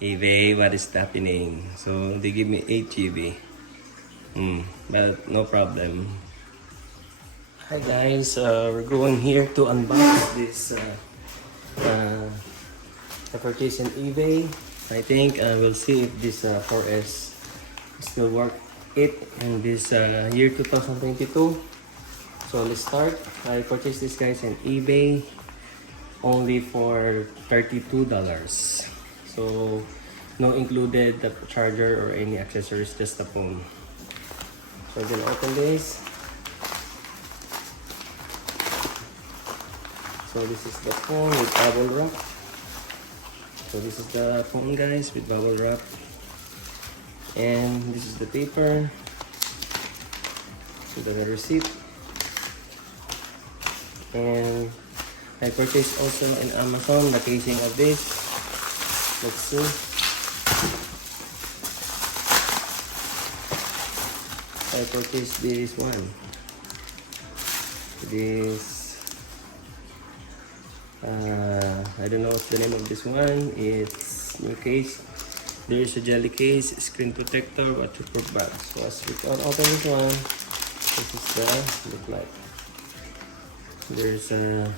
eBay, what is happening? So they give me 8 GB. But no problem. Hi guys, we're going here to unbox this I purchased in eBay. I think we'll see if this 4S still work it in this year 2022. So let's start. I purchased this guys in eBay only for $32. So no included the charger or any accessories, just the phone. So I'm gonna open this. So this is the phone with bubble wrap. So this is the phone guys with bubble wrap. And this is the paper. So the receipt. And I purchased also in Amazon the casing of this. Let's see. I purchased this one. This I don't know what's the name of this one. It's new case. There is a jelly case, screen protector, waterproof bag. So as we can open this one, this is the look like. There's a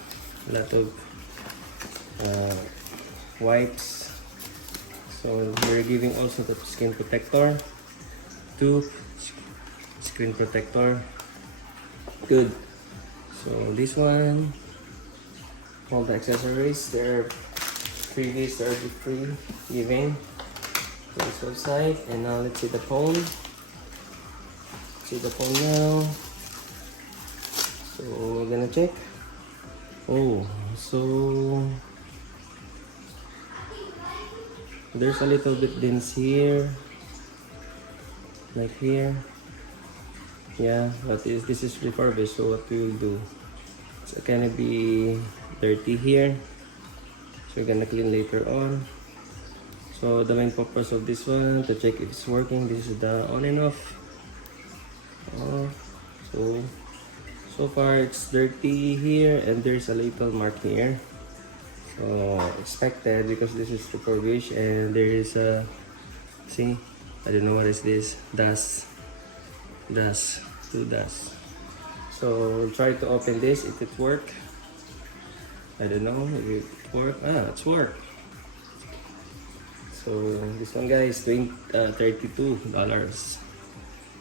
lot of wipes. So they're giving also the screen protector, 2 screen protector. Good. So this one, all the accessories, they're freebies, they're free given to this website. And now let's see the phone. See the phone now. So we're gonna check. Oh, so there's a little bit dents here, like here. Yeah, but this is refurbished. So what we will do? It's gonna be dirty here. So we're gonna clean later on. So the main purpose of this one to check if it's working. This is the on and off. So far it's dirty here and there's a little mark here. So expected because this is refurbished and there is a, see, I don't know what is this, dust. So we'll try to open this if it work. I don't know if it work. It's work. So this one guys, $32.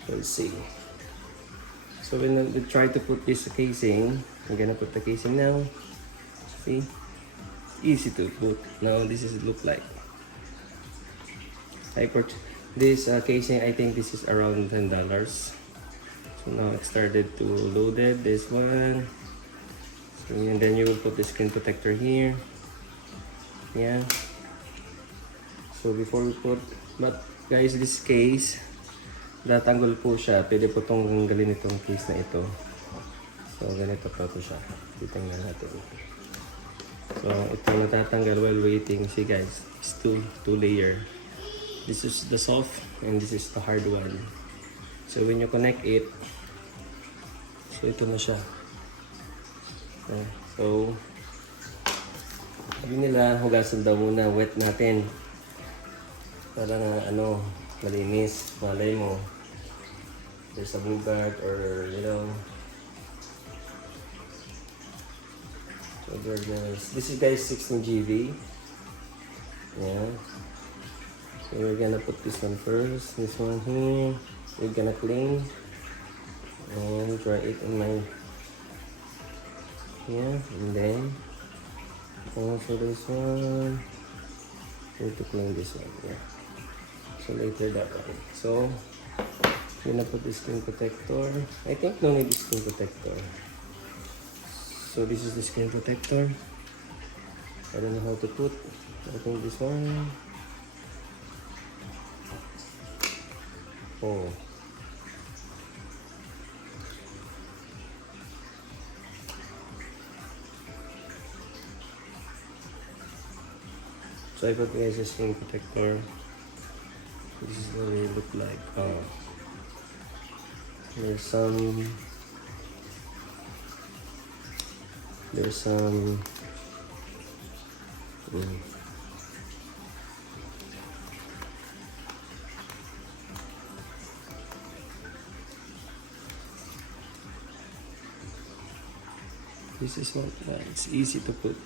Let's see. So when we try to put this casing, I'm gonna put the casing now. See, easy to put. Now this is look like. I put this casing. I think this is around $10. So now it started to loaded this one. So, and then you will put the screen protector here. Yeah. So before we put, but guys, this case, natanggol po siya. Pwede po itong tanggalin itong case na ito. So ganito po ito siya. Titingnan natin. So ito natatanggal while waiting. See guys, it's two layer. This is the soft and this is the hard one. So when you connect it, so ito na siya. So sabi nila, hugasan daw muna, wet natin. Para na malinis, malay mo there's a bugard or so this is guys 16 GB. Yeah, so we're gonna put this one first, this one here. We're gonna clean and try it in my and then also this one, need to clean this one. Yeah. So later that one. So I'm gonna put the screen protector. I think no need the screen protector. So this is the screen protector. I don't know how to put. I think this one. Oh. So I put guys a screen protector. This is what it look like. There's some This is one, it's easy to put.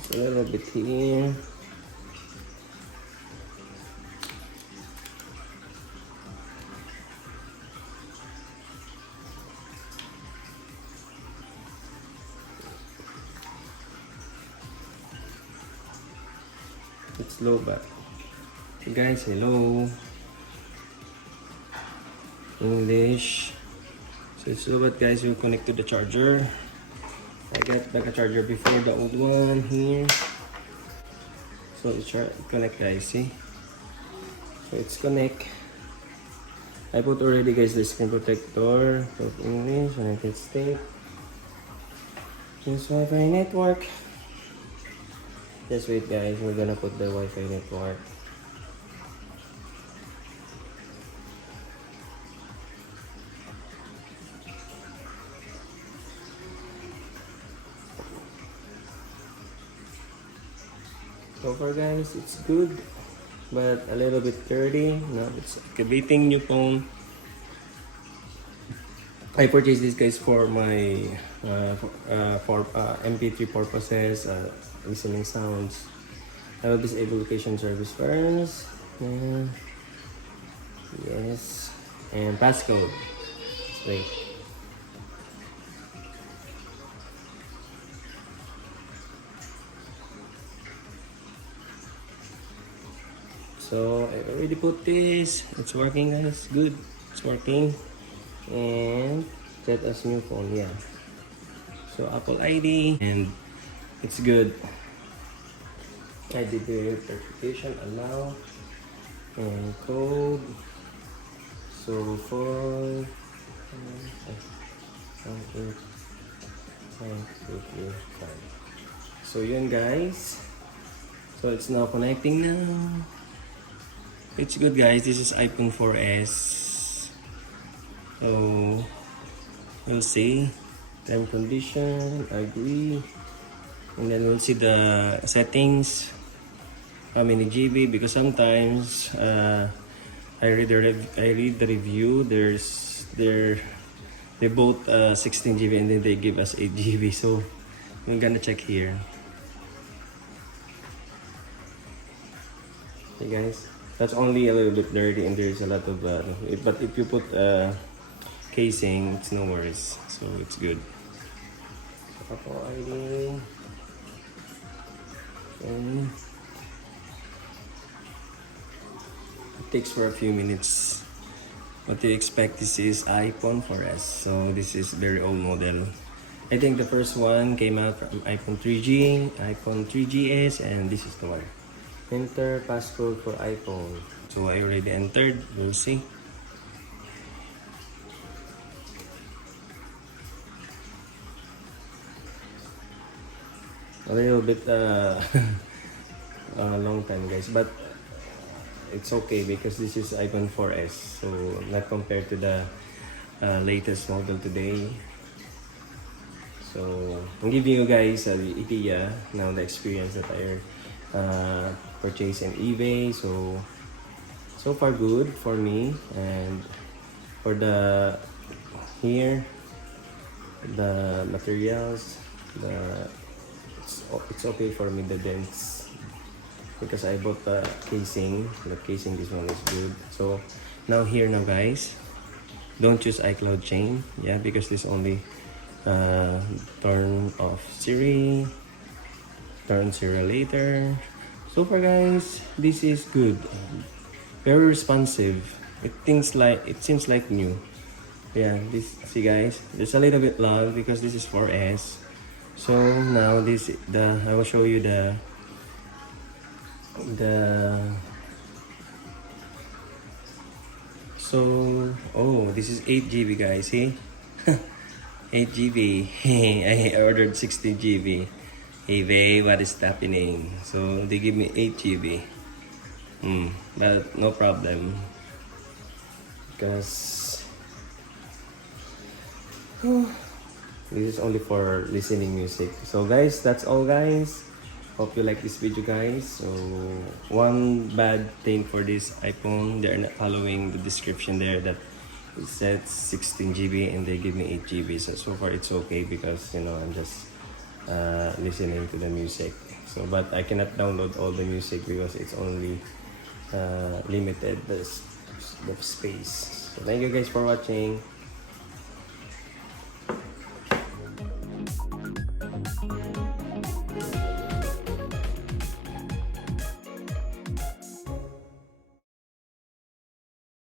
Just a little bit here. It's low back. Hey guys, hello. English. So it's low back guys, you connect to the charger. I got back a charger before the old one here. So it's connect guys, see? So it's connect. I put already guys the screen protector of English, United States. Use Wi-Fi network. Just wait guys, we're gonna put the Wi-Fi network. So far guys, it's good, but a little bit dirty. No, it's activating new phone. I purchased this guys for my MP3 purposes, listening sounds. I will disable location service first. Yes, and passcode. Wait. So I already put this. It's working guys, good. It's working. And set as new phone, yeah. So Apple ID and it's good. I did the verification, allow and code. So for so yun guys. So it's now connecting now. It's good guys. This is iPhone 4S. So we'll see time condition, agree, and then we'll see the settings, how many GB, because sometimes I read the review. They both 16 GB and then they give us 8 GB. So we're gonna check here. Okay guys, that's only a little bit dirty and there's a lot of but if you put casing, it's no worries, so it's good. So Apple ID. And it takes for a few minutes. What you expect, this is iPhone 4S, so this is very old model. I think the first one came out from iPhone 3G, iPhone 3GS, and this is the one. Enter passcode for iPhone. So I already entered, we'll see. A little bit long time guys, but it's okay because this is iPhone 4S, so not compared to the latest model today. So I'm giving you guys the idea now, the experience that I purchased in eBay. So far good for me, and for the here the materials, it's okay for me, the dents, because I bought the casing. The casing, this one is good. So now here now guys, don't use iCloud chain, yeah, because this only turn off Siri, turn Siri later. So far guys, this is good, very responsive. It seems like new. Yeah, this, see guys, there's a little bit lag because this is 4S. So now I will show you the so, oh, this is 8 GB guys, see? 8 GB. I ordered 16 GB. Hey babe, what is happening? So they give me 8 GB. But no problem, because this is only for listening music. So guys, that's all guys. Hope you like this video guys. So one bad thing for this iPhone, they're not following the description there that It said 16 GB and they give me 8 GB. So far it's okay because you know I'm just listening to the music. So but I cannot download all the music because it's only limited the space. So thank you guys for watching.